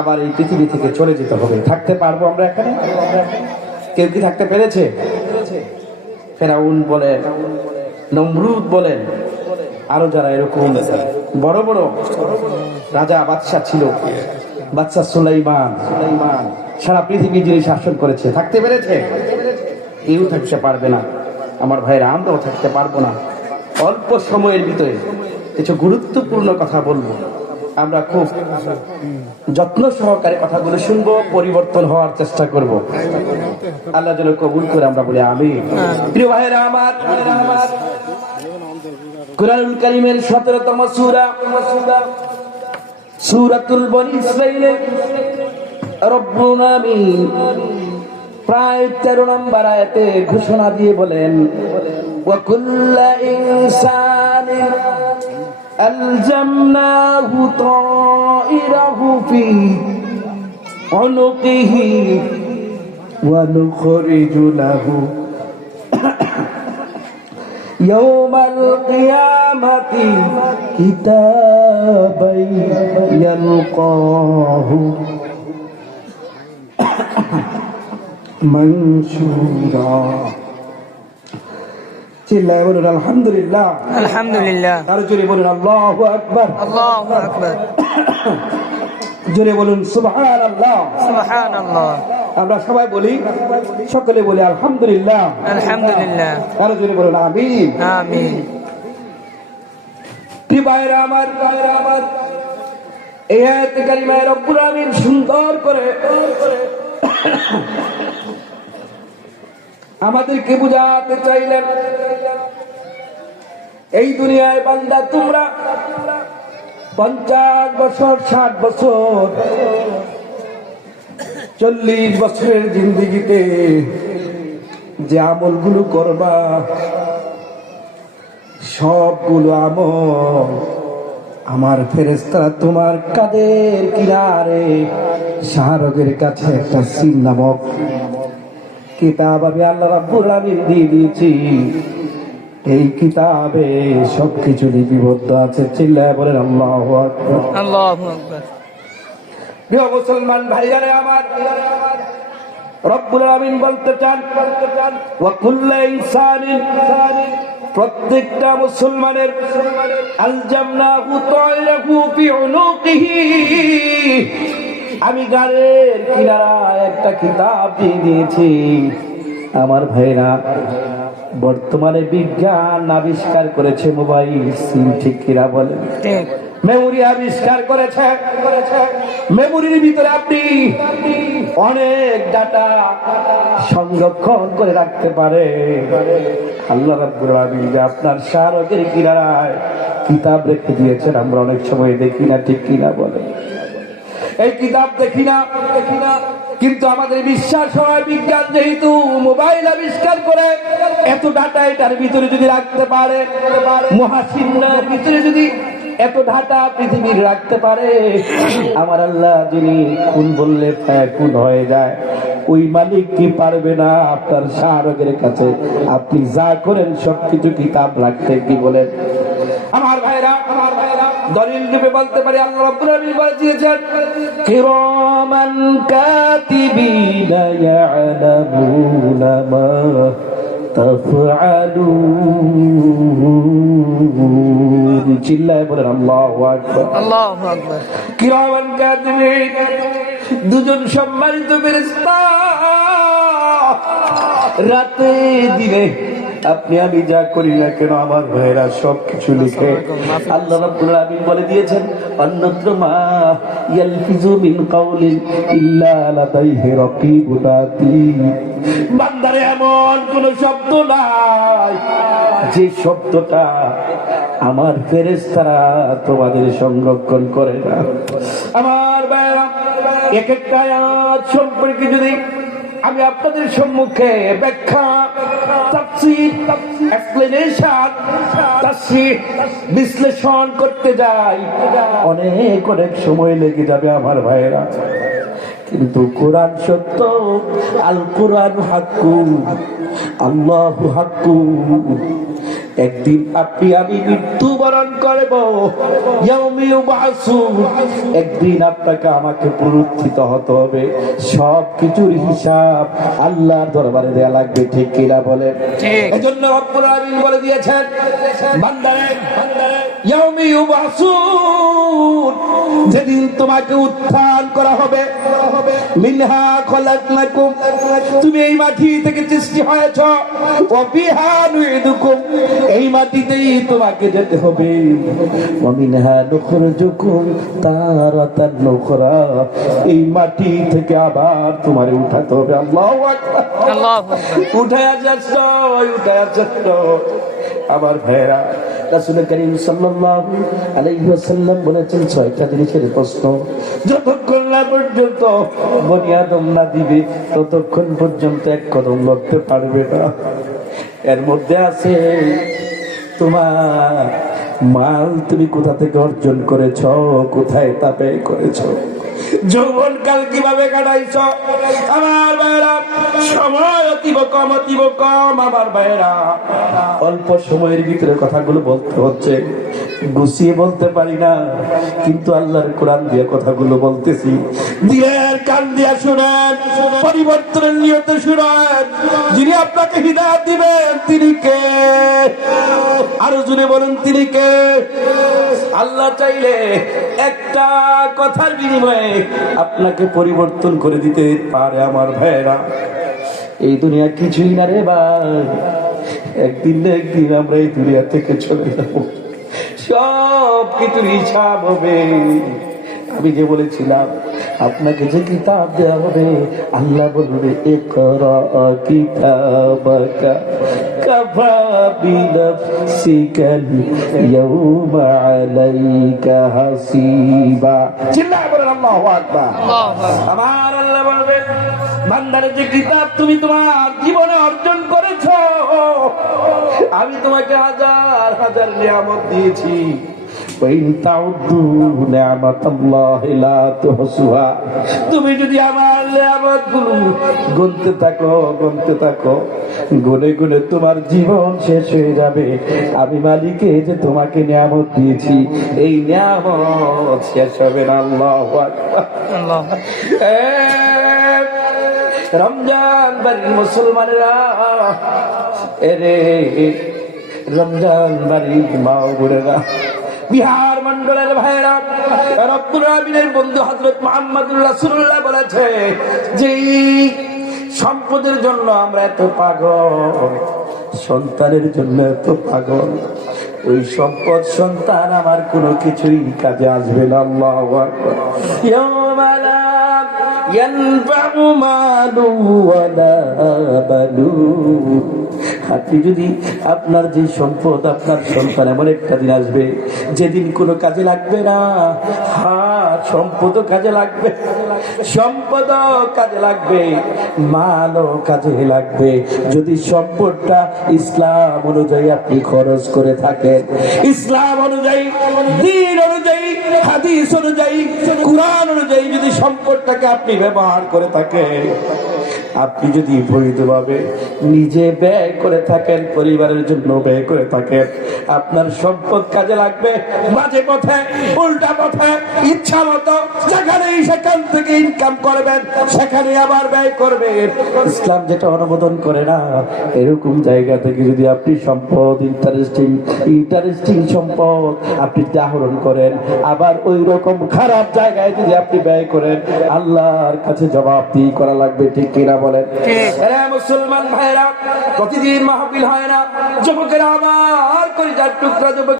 আবার এই পৃথিবী থেকে চলে যেতে হবে। থাকতে পারবো আমরা এখানে? কেউ কি থাকতে পেরেছে? ফেরাউন বলেন, নমরুদ বলেন, আরো যারা এরকম বড় বড় রাজা বাদশা ছিল, বাদশা সুলাইমান সারা পৃথিবী যিনি শাসন করেছে, থাকতে পেরেছে? কেউ থাকতে পারবে না। আমার ভাইরা, আমরাও থাকতে পারবো না। অল্প সময়ের ভিতরে কিছু গুরুত্বপূর্ণ কথা বলবো। আমরা খুব যত্ন সহকারে কথাগুলো শুনবো, পরিবর্তন হওয়ার চেষ্টা করব। আল্লাহ যেন কবুল করে আমরা বলি আমিন। প্রিয় ভাইরা আমার, কুরআনুল কারীমের 17তম সূরা সূরাতুল বনী ইসরাঈল রব্বুল আলামিন প্রায় 13 নম্বর আয়াতে ঘোষণা দিয়ে বলেন, ওয়া কুল্লা ইনসানিন আলজামনাহু তাইরাহু ফি উনুকিহি ওয়া নুখরিজু লাহু ইয়াওমাল কিয়ামাতি কিতাবান ইয়ালকাহু মানশুরা। চিল্লায় বলুন আলহামদুলিল্লাহ। আলহামদুলিল্লাহ। আর জোরে বলুন আল্লাহু আকবার। আল্লাহু আকবার। জোরে বলুন সুবহানাল্লাহ। সুবহানাল্লাহ। আমরা সবাই বলি, সকলে বলি আলহামদুলিল্লাহ। আলহামদুলিল্লাহ। আর জোরে বলুন আমিন। আমিন। প্রিয় ভাইরা আমার, এই আয়াতে কারিমায় রব্বুল আমিন সুন্দর করে আমাদেরকে বুঝাতে চাইলেন, এই দুনিয়ায় বান্দা তোমরা 50 বছর, 60 বছর, 40 বছরের জিন্দেগিতে যে আমলগুলো করবা, সবগুলো আমল আমার ফেরেশতারা তোমার কাদের কিনারে শাহরগের কাছে একটা সিন নামক কিতাব আমি আল্লাহ রাব্বুল আলামিন দিয়ে দিয়েছি। এই কিতাবে সবকিছু লিপিবদ্ধ আছে। চিল্লায় বলেন আল্লাহু আকবার। আল্লাহু আকবার। প্রিয় মুসলমান ভাইরা আমার, রব্বুল আলামিন বলতে চান, ওয়া কুল্লু ইনসানিন, প্রত্যেকটা মুসলমানের আলজামনাহু তাইরাহু ফি উনুকিহি, আমি গালের কিনারায় একটা কিতাব দিয়ে দিয়েছি। আমার ভাইরা, বর্তমানে বিজ্ঞান আবিষ্কার করেছে মোবাইল সিম, ঠিক কিনা বলেন? মেমোরি আবিষ্কার করেছে। মেমোরির ভিতরে আপনি অনেক ডাটা সংরক্ষণ করে রাখতে পারে। আল্লাহ রাব্বুল আলামিন যে আপনার শাহরগের কিনারায় কিতাব রেখে দিয়েছেন, আমরা অনেক সময় দেখি না, ঠিক কিনা বলেন? এই কিতাব দেখি না, কিন্তু আমাদের বিশ্বাস হয় বিজ্ঞান যেহেতু মোবাইল আবিষ্কার করে এত ডাটা এটার ভিতরে যদি রাখতে পারে, মহাশূন্যের ভিতরে যদি এত ডাটা পৃথিবীর রাখতে পারে, আমার আল্লাহ যিনি খুন বললে ফায়াকুন হয়ে যায়, ওই মালিক কি পারবে না আপনার শাহরগের কাছে আপনি যা করেন সবকিছু কিতাব রাখতে? কি বলেন আমার ভাইরা? দলিল দিবে বলতে পারি, আল্লাহ রাব্বুল আলামিন বলেছেন, কিরামান কাতিবিনা ইয়ালামুনা মা তাফআলুন। চিল্লায় বলেন আল্লাহু আকবার। আল্লাহু আকবার। কিরামান কাতিবিন, দুজন সম্মানিত ফেরেশতা, রাতে দিনে আপনি আমি যা করি না কেন আমার ভাইরা সবকিছু লিখে আল্লাহ রাব্বুল আলামিন বলে দিয়েছেন, অন্যত্র মা ইয়ালফিজু মিন কাউলিন ইল্লা লাদাইহি রাকিবুন আতীদ। বান্দারে এমন কোন শব্দ নাই যে শব্দটা আমার ফেরেশতারা তোমাদের সংরক্ষণ করে না। আমার ভাইরা, এক একটা আয়াত সম্পর্কে যদি আমি আপনাদের সম্মুখে ব্যাখ্যা, তাফসীর, এক্সপ্লেনেশন, তাফসীর, বিশ্লেষণ করতে যাই, অনেক সময় লেগে যাবে আমার ভাইরা। কিন্তু কোরআন সত্য, আল কোরআন হাক্কু, আল্লাহু হাক্কু, একদিন আপনি আমি মৃত্যুবরণ করব। ইয়াউমি ইউবআসুন, একদিন আপনাকে আমাকে পুনরুত্থিত হতে হবে। সব কিছুর হিসাব আল্লাহর দরবারে দেয়া লাগবে, ঠিক কিনা বলেন? এজন্য রব্বুল আলামিন বলে দিয়েছেন, বান্দারে ইয়াউমি ইউবআসুন, যেদিন তোমাকে উত্থান করা হবে। মিনহা খলাকনাকুম, তুমি এই মাটি থেকে সৃষ্টি হয়েছ। ওয়া ফিহা নুইদুকুম, এই মাটিতেই তোমাকে যেতে হবে। ওয়া মিনহা নুখরিজুকুম তারাতান নুখরা, এই মাটি থেকে আবার তোমারে উঠাতে হবে। আল্লাহু আকবার, আল্লাহু আকবার। উঠায়া যাচ্ছ, উঠায়া যাচ্ছ। আমার ভাইরা, রাসূল করিম সাল্লাল্লাহু আলাইহি ওয়াসাল্লাম বলেছেন 6টা জিনিসের প্রশ্ন যতক্ষণ না পর্যন্ত বনি আদম না দিবে ততক্ষণ পর্যন্ত এক কদম লড়তে পারবে না। এর মধ্যে আছে তোমার মাল তুমি কোথা থেকে অর্জন করেছ, কোথায় তা ব্যয় করেছ, যৌবনকাল কিভাবে কাটাইছ। আমার ভাইরা, সময় অতীব কম। আমার ভাইরা, অল্প সময়ের ভিতরে কথাগুলো বলতে হচ্ছে, গুছিয়ে বলতে পারি না, কিন্তু আল্লাহর কোরআন দিয়ে কথাগুলো বলতেছি। দিলের কান দিয়া শুনেন, পরিবর্তনের নিয়তে শুনেন। যিনি আপনাকে হিদায়াত দিবেন তিনি কে? আরো জুড়ে বলুন, তিনি কে? আল্লাহ চাইলে একটা কথার বিনিময়ে আপনাকে পরিবর্তন করে দিতে পারে। আমার ভাইরা, এই দুনিয়া কিছুই না রে ভাই, একদিন না একদিন আমরা এই দুনিয়া থেকে চলে যাব, সব কিছুর হিসাব হবে। আমি যে বলেছিলাম আপনাকে যে কিতাব দেওয়া হবে, আল্লাহ বলবে ইকরা কিতাবাকা কাফা বিনাফসিকাল ইয়াউমা আলাইকা হাসিবা। চিল্লায়ে বলেন আল্লাহু আকবার। আমার আল্লাহ বলবে, বান্দারে যে কিতাব তুমি তোমার জীবনে অর্জন করেছো, আমি তোমাকে হাজার হাজার নিয়ামত দিয়েছি। তুমি যদি আমার নিয়ামত গুলো গুনতে থাকো, গুনে গুনে তোমার জীবন শেষ হয়ে যাবে। আমি মালিকে যে তোমাকে নিয়ামত দিয়েছি, এই নিয়ামত শেষ হবে না। আল্লাহু আকবার। রমজান বাড়ির মুসলমানেরা, এরে রমজান বাড়ির মা বোনেরা, বিহার মন্ডলের ভাইরা, রব্বুল আলামিনের বন্ধু হযরত মুহাম্মদুর রাসূলুল্লাহ বলেছে যে সম্পদের জন্য আমরা এত পাগল, সন্তানের জন্য এত পাগল, ওই সম্পদ সন্তান আমার কোনো কিছুই কাজে আসবে না। আল্লাহু আকবার। ইয়াউমা লা ইয়ানফাউ মালু ওয়ালা বানুন, আপনি যদি আপনার যে সম্পদ, আপনার সন্তান, এমন একটা দিন আসবে যেদিন কোনো কাজে লাগবে না। হ্যাঁ, সম্পদও কাজে লাগবে, সম্পদও কাজে লাগবে, মালও কাজে লাগবে, যদি সম্পদটা ইসলাম অনুযায়ী আপনি খরচ করে থাকেন। ইসলাম অনুযায়ী, দ্বীন অনুযায়ী, হাদিস অনুযায়ী, কুরআন অনুযায়ী যদি সম্পদটাকে আপনি ব্যবহার করে থাকেন, আপনি যদি বৈধভাবে নিজে ব্যয় করে থাকেন, পরিবারের জন্য ব্যয় করে থাকেন, আপনার সম্পদ কাজে লাগবে। বাজে পথে, উল্টা পথে, ইচ্ছা মতো যেখানেই সেখান থেকে ইনকাম করবেন, সেখানে আবার ব্যয় করবেন। ইসলাম যেটা অনুমোদন করে না, এরকম জায়গা থেকে যদি আপনি সম্পদ, ইন্টারেস্টিং সম্পদ আপনি আহরণ করেন, আবার ওই রকম খারাপ জায়গায় যদি আপনি ব্যয় করেন, আল্লাহর কাছে জবাবদিহি করা লাগবে, ঠিক কিনা বলেন? মুসলমান ভাইরা, প্রতিদিন মাহফিল হয় না, যুবকেরা আমার কলিজার টুকরা যুবক